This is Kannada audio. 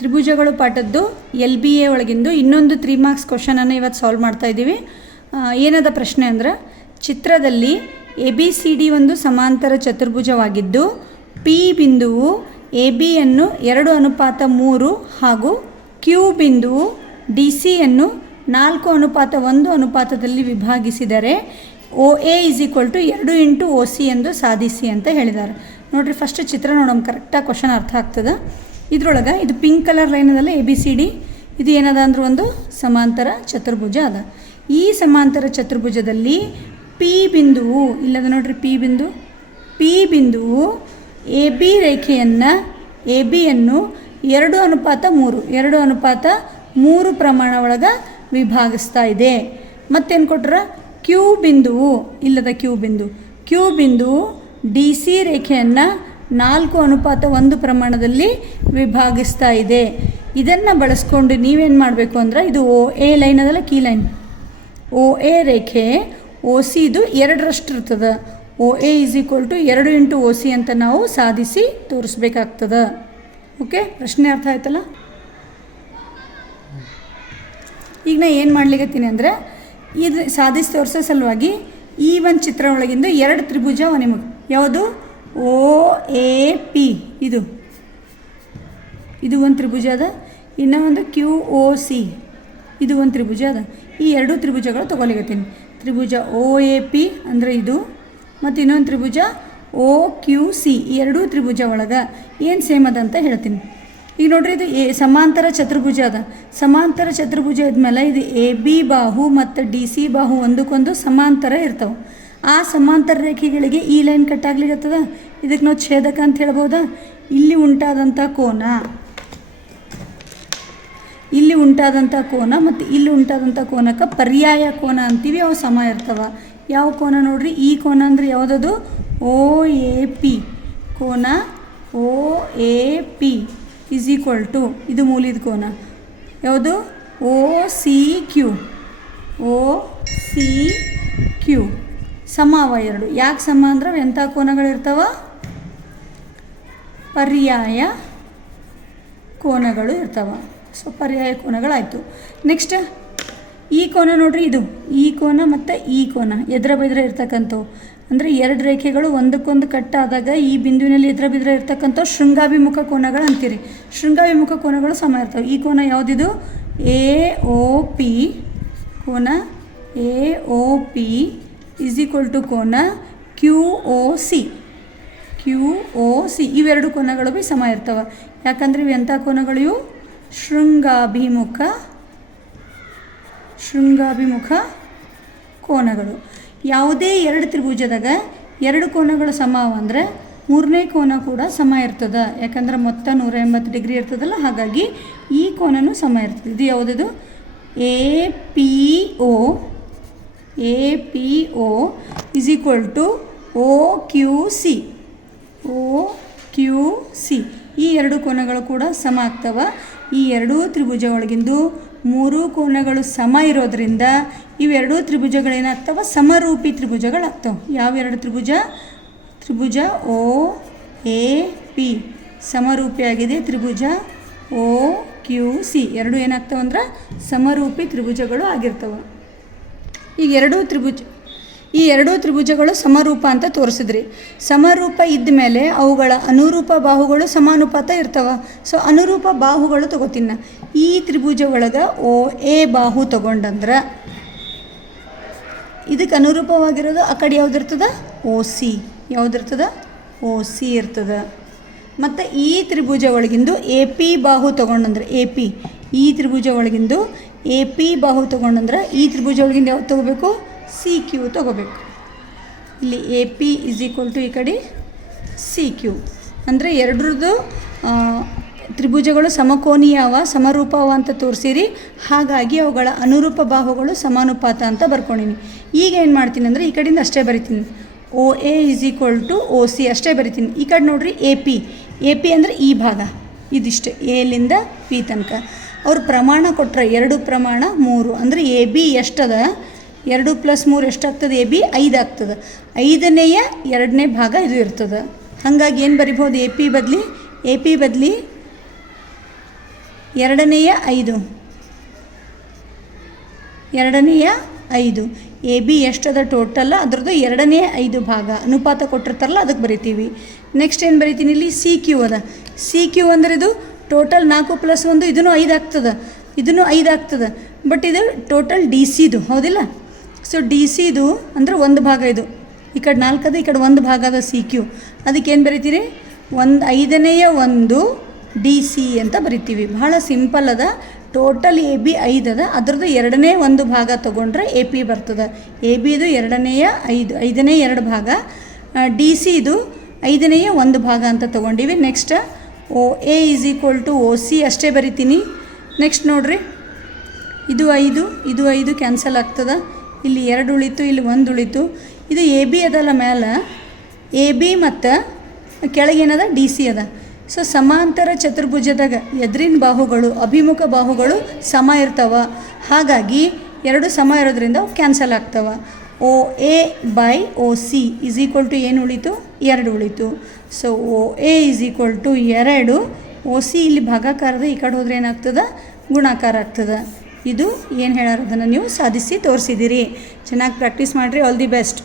ತ್ರಿಭುಜಗಳು ಪಾಠದ್ದು LBA ಒಳಗಿಂದು ಇನ್ನೊಂದು 3 ಮಾರ್ಕ್ಸ್ ಕ್ವಶನನ್ನು ಇವತ್ತು ಸಾಲ್ವ್ ಮಾಡ್ತಾ ಇದ್ದೀವಿ. ಏನದ ಪ್ರಶ್ನೆ ಅಂದ್ರೆ, ಚಿತ್ರದಲ್ಲಿ ABCD ಒಂದು ಸಮಾಂತರ ಚತುರ್ಭುಜವಾಗಿದ್ದು P ಬಿಂದುವು ABಯನ್ನು 2:3 ಹಾಗೂ Q ಬಿಂದುವು DCಯನ್ನು 4:1 ಅನುಪಾತದಲ್ಲಿ ವಿಭಾಗಿಸಿದರೆ OA = 2 × OC ಎಂದು ಸಾಧಿಸಿ ಅಂತ ಹೇಳಿದ್ದಾರೆ. ನೋಡಿರಿ, ಫಸ್ಟ್ ಚಿತ್ರ ನೋಡೋಣ, ಕರೆಕ್ಟಾಗಿ ಕ್ವಶನ್ ಅರ್ಥ ಆಗ್ತದೆ. ಇದ್ರೊಳಗೆ ಇದು ಪಿಂಕ್ ಕಲರ್ ಲೈನ್ ಅದಲ್ಲ ABCD, ಇದು ಏನದ ಅಂದ್ರೆ ಒಂದು ಸಮಾಂತರ ಚತುರ್ಭುಜ ಅದ. ಈ ಸಮಾಂತರ ಚತುರ್ಭುಜದಲ್ಲಿ P ಬಿಂದುವು ಇಲ್ಲದ ನೋಡ್ರಿ, P ಬಿಂದುವು AB ರೇಖೆಯನ್ನು ABಯನ್ನು 2:3 ಪ್ರಮಾಣ ಒಳಗೆ ವಿಭಾಗಿಸ್ತಾ ಇದೆ. ಮತ್ತೇನು ಕೊಟ್ರ, Q ಬಿಂದುವು ಇಲ್ಲದ Q ಬಿಂದುವು DC ರೇಖೆಯನ್ನು 4:1 ಪ್ರಮಾಣದಲ್ಲಿ ವಿಭಾಗಿಸ್ತಾ ಇದೆ. ಇದನ್ನು ಬಳಸ್ಕೊಂಡು ನೀವೇನು ಮಾಡಬೇಕು ಅಂದ್ರೆ, ಇದು OA ಲೈನ್ ಅದಲ್ಲ, ಕೀ ಲೈನ್, OA ರೇಖೆ OC ಇದು 2ರಷ್ಟು ಇರ್ತದೆ. OA = 2 × OC ಅಂತ ನಾವು ಸಾಧಿಸಿ ತೋರಿಸ್ಬೇಕಾಗ್ತದೆ. ಓಕೆ, ಪ್ರಶ್ನೆ ಅರ್ಥ ಆಯ್ತಲ್ಲ? ಈಗ ನಾ ಏನು ಮಾಡ್ಲಿಕ್ಕತ್ತೀನಿ ಅಂದರೆ, ಇದು ಸಾಧಿಸಿ ತೋರಿಸೋ ಸಲುವಾಗಿ ಈ ಒಂದು ಚಿತ್ರ ಒಳಗಿಂದ 2 ತ್ರಿಭುಜ ನಿಮಗೆ. ಯಾವುದು? OAP, ಇದು ಒಂದು ತ್ರಿಭುಜ ಅದ. ಇನ್ನೂ ಒಂದು QOC, ಇದು ಒಂದು ತ್ರಿಭುಜ ಅದ. ಈ 2 ತ್ರಿಭುಜಗಳು ತೊಗೊಲಿಕತ್ತೀನಿ. ತ್ರಿಭುಜ OAP ಅಂದರೆ ಇದು, ಮತ್ತು ಇನ್ನೊಂದು ತ್ರಿಭುಜ OQC. ಈ 2 ತ್ರಿಭುಜ ಒಳಗೆ ಏನು ಸೇಮ್ ಅದ ಅಂತ ಹೇಳ್ತೀನಿ. ಈಗ ನೋಡ್ರಿ, ಇದು ಸಮಾಂತರ ಚತುರ್ಭುಜ ಅದ. ಸಮಾಂತರ ಚತುರ್ಭುಜ ಇದ್ಮೇಲೆ ಇದು AB ಬಾಹು ಮತ್ತು DC ಬಾಹು ಒಂದಕ್ಕೊಂದು ಸಮಾಂತರ ಇರ್ತಾವೆ. ಆ ಸಮಾಂತರ ರೇಖೆಗಳಿಗೆ ಈ ಲೈನ್ ಕಟ್ಟಾಗ್ಲಿಕ್ಕತ್ತದ. ಇದಕ್ಕೆ ನಾವು ಛೇದಕ ಅಂತ ಹೇಳ್ಬೋದಾ? ಇಲ್ಲಿ ಉಂಟಾದಂಥ ಕೋನ ಮತ್ತು ಇಲ್ಲಿ ಉಂಟಾದಂಥ ಕೋನಕ್ಕೆ ಪರ್ಯಾಯ ಕೋನ ಅಂತೀವಿ. ಅವು ಸಮ ಇರ್ತವೆ. ಯಾವ ಕೋನ ನೋಡ್ರಿ, ಈ ಕೋನ ಅಂದರೆ ಯಾವುದದು? OAP. ಕೋನ OAP = ಇದು ಮೂಲಿದ ಕೋನ ಯಾವುದು? OCQ. ಸಮ ಅವ 2. ಯಾಕೆ ಸಮ ಅಂದ್ರೆ ಎಂಥ ಕೋನಗಳಿರ್ತಾವ? ಪರ್ಯಾಯ ಕೋನಗಳು ಇರ್ತಾವ. ಸೊ ಪರ್ಯಾಯ ಕೋನಗಳಾಯಿತು. ನೆಕ್ಸ್ಟ್ ಈ ಕೋನ ನೋಡ್ರಿ, ಈ ಕೋನ ಮತ್ತು ಈ ಕೋನ ಎದುರ ಬೆದ್ರೆ ಇರ್ತಕ್ಕಂಥವು. ಅಂದರೆ 2 ರೇಖೆಗಳು ಒಂದಕ್ಕೊಂದು ಕಟ್ಟಾದಾಗ ಈ ಬಿಂದುವಿನಲ್ಲಿ ಎದುರ ಬಿದ್ರೆ ಇರ್ತಕ್ಕಂಥವು ಶೃಂಗಾಭಿಮುಖ ಕೋನಗಳು ಅಂತೀರಿ. ಶೃಂಗಾಭಿಮುಖ ಕೋನಗಳು ಸಮ ಇರ್ತವೆ. ಈ ಕೋನ ಯಾವುದಿದು? AOP. ಕೋನ AOP = ಕೋನ QOC. ಇವೆರಡು ಕೋನಗಳು ಭೀ ಸಮ ಇರ್ತವೆ. ಯಾಕಂದರೆ ಇವು ಎಂಥ ಕೋನಗಳು? ಇವು ಶೃಂಗಾಭಿಮುಖ ಕೋನಗಳು. ಯಾವುದೇ 2 ತ್ರಿಭುಜದಾಗ 2 ಕೋನಗಳು ಸಮ ಅಂದರೆ 3ನೇ ಕೋನ ಕೂಡ ಸಮ ಇರ್ತದೆ. ಯಾಕಂದ್ರೆ ಮೊತ್ತ 180 ಡಿಗ್ರಿ ಇರ್ತದಲ್ಲ, ಹಾಗಾಗಿ ಈ ಕೋನನೂ ಸಮ ಇರ್ತದೆ. ಇದು ಯಾವುದಿದು? APO = OQC. ಈ 2 ಕೋನಗಳು ಕೂಡ ಸಮ ಆಗ್ತವೆ. ಈ 2 ತ್ರಿಭುಜ ಒಳಗಿಂದು 3 ಕೋನಗಳು ಸಮ ಇರೋದ್ರಿಂದ ಇವೆರಡೂ ತ್ರಿಭುಜಗಳೇನಾಗ್ತವೆ? ಸಮರೂಪಿ ತ್ರಿಭುಜಗಳಾಗ್ತವೆ. ಯಾವ 2 ತ್ರಿಭುಜ? ತ್ರಿಭುಜ OAP ಸಮರೂಪಿಯಾಗಿದೆ. ತ್ರಿಭುಜ OQC ಎರಡು ಏನಾಗ್ತವೆ ಅಂದ್ರೆ ಸಮರೂಪಿ ತ್ರಿಭುಜಗಳು ಆಗಿರ್ತವೆ. ಈಗ ಈ 2 ತ್ರಿಭುಜಗಳು ಸಮರೂಪ ಅಂತ ತೋರಿಸಿದ್ರಿ. ಸಮರೂಪ ಇದ್ದ ಮೇಲೆ ಅವುಗಳ ಅನುರೂಪ ಬಾಹುಗಳು ಸಮಾನುಪಾತ ಇರ್ತವೆ. ಸೊ ಅನುರೂಪ ಬಾಹುಗಳು ತಗೋತೀನಿ. ಈ ತ್ರಿಭುಜ ಒಳಗೆ OA ಬಾಹು ತಗೊಂಡಂದ್ರೆ ಇದಕ್ಕೆ ಅನುರೂಪವಾಗಿರೋದು ಆ ಕಡೆ ಯಾವುದಿರ್ತದೆ? OC. ಯಾವುದಿರ್ತದೆ? OC ಇರ್ತದೆ. ಮತ್ತು ಈ ತ್ರಿಭುಜ ಒಳಗಿಂದು AP ಬಾಹು ತೊಗೊಂಡಂದ್ರೆ ಈ ತ್ರಿಭುಜ ಒಳಗಿಂದು AP ಬಾಹು ತೊಗೊಂಡಂದ್ರೆ ಈ ತ್ರಿಭುಜ ಒಳಗಿಂದ ಯಾವ್ದು ತೊಗೋಬೇಕು? CQ ತೊಗೋಬೇಕು. ಇಲ್ಲಿ AP = ಈ ಕಡೆ CQ. ಅಂದರೆ 2ರದ್ದು ತ್ರಿಭುಜಗಳು ಸಮಕೋನೀಯವ, ಸಮರೂಪವ ಅಂತ ತೋರಿಸಿರಿ. ಹಾಗಾಗಿ ಅವುಗಳ ಅನುರೂಪ ಬಾಹುಗಳು ಸಮಾನುಪಾತ ಅಂತ ಬರ್ಕೊಂಡಿನಿ. ಈಗ ಏನು ಮಾಡ್ತೀನಿ ಅಂದರೆ, ಈ ಕಡೆಯಿಂದ ಅಷ್ಟೇ ಬರಿತೀನಿ. OA = OC ಅಷ್ಟೇ ಬರಿತೀನಿ. ಈ ಕಡೆ ನೋಡ್ರಿ, AP ಅಂದರೆ ಈ ಭಾಗ, ಇದಿಷ್ಟೇ Aಲಿಂದ P ತನಕ. ಅವ್ರು ಪ್ರಮಾಣ ಕೊಟ್ಟರೆ 2 ಪ್ರಮಾಣ 3 ಅಂದರೆ AB ಎಷ್ಟದ? 2 + 3 ಎಷ್ಟಾಗ್ತದೆ? AB 5 ಆಗ್ತದೆ. 5ನೇಯ 2ನೇ ಭಾಗ ಇದು ಇರ್ತದೆ. ಹಾಗಾಗಿ ಏನು ಬರಿಬೋದು? AP ಬದಲಿ ಎರಡನೆಯ 5 ಎ ಬಿ ಎಷ್ಟದ ಟೋಟಲ್ಲ ಅದ್ರದ್ದು ಎರಡನೇ 5 ಭಾಗ ಅನುಪಾತ ಕೊಟ್ಟಿರ್ತಾರಲ್ಲ ಅದಕ್ಕೆ ಬರಿತೀವಿ. ನೆಕ್ಸ್ಟ್ ಏನು ಬರಿತೀನಿ ಇಲ್ಲಿ ಸಿ ಕ್ಯೂ ಅದ. ಸಿ ಕ್ಯೂ ಅಂದ್ರೆ ಇದು ಟೋಟಲ್ 4 + 1 ಇದನ್ನು 5 ಆಗ್ತದೆ, ಇದನ್ನು 5 ಆಗ್ತದೆ. ಬಟ್ ಇದು ಟೋಟಲ್ ಡಿ ಸಿದು ಹೌದಿಲ್ಲ. ಸೊ ಡಿ ಸಿದು ಅಂದ್ರೆ 1 ಭಾಗ, ಇದು ಈ ಕಡೆ 4 ಅದ, ಈ ಕಡೆ 1 ಭಾಗ ಅದ ಸಿ ಕ್ಯೂ. ಅದಕ್ಕೇನು ಬರಿತೀರಿ 5ನೇ 1 ಡಿ ಸಿ ಅಂತ ಬರಿತೀವಿ. ಭಾಳ ಸಿಂಪಲ್ ಅದ. ಟೋಟಲ್ ಎ ಬಿ 5 ಅದ, ಅದ್ರದ್ದು ಎರಡನೇ 1 ಭಾಗ ತೊಗೊಂಡ್ರೆ ಎ ಪಿ ಬರ್ತದೆ. ಎ ಬಿದು ಐದನೇ 2 ಭಾಗ, ಡಿ ಸಿ ಇದು 5ನೇ 1 ಭಾಗ ಅಂತ ತೊಗೊಂಡಿವಿ. Next O A is equal to O C ಅಷ್ಟೇ ಬರಿತೀನಿ. ನೆಕ್ಸ್ಟ್ ನೋಡಿರಿ, ಇದು 5 ಕ್ಯಾನ್ಸಲ್ ಆಗ್ತದೆ. ಇಲ್ಲಿ 2 ಉಳಿತು, ಇಲ್ಲಿ 1 ಉಳಿತು. ಇದು ಎ ಬಿ ಅದಲ್ಲ ಮೇಲೆ, ಎ ಬಿ ಮತ್ತು ಕೆಳಗೇನದ ಡಿ ಸಿ ಅದ. ಸೊ ಸಮಾಂತರ ಚತುರ್ಭುಜದಾಗ ಎದುರಿನ ಬಾಹುಗಳು ಅಭಿಮುಖ ಬಾಹುಗಳು ಸಮ ಇರ್ತಾವ. ಹಾಗಾಗಿ 2 ಸಮ ಇರೋದ್ರಿಂದ ಅವು ಕ್ಯಾನ್ಸಲ್ ಆಗ್ತಾವ. O A by O C is equal to ಏನು ಉಳಿತು 2 ಉಳಿತು. So O A is equal to 2, O C ಇಲ್ಲಿ ಭಾಗಾಕಾರದ ಈ ಕಡೆ ಹೋದರೆ ಏನಾಗ್ತದೆ ಗುಣಾಕಾರ ಆಗ್ತದೆ. ಇದು ಏನು ಹೇಳೋದನ್ನು ನೀವು ಸಾಧಿಸಿ ತೋರಿಸಿದ್ದೀರಿ. ಚೆನ್ನಾಗಿ ಪ್ರಾಕ್ಟೀಸ್ ಮಾಡಿರಿ. All the best.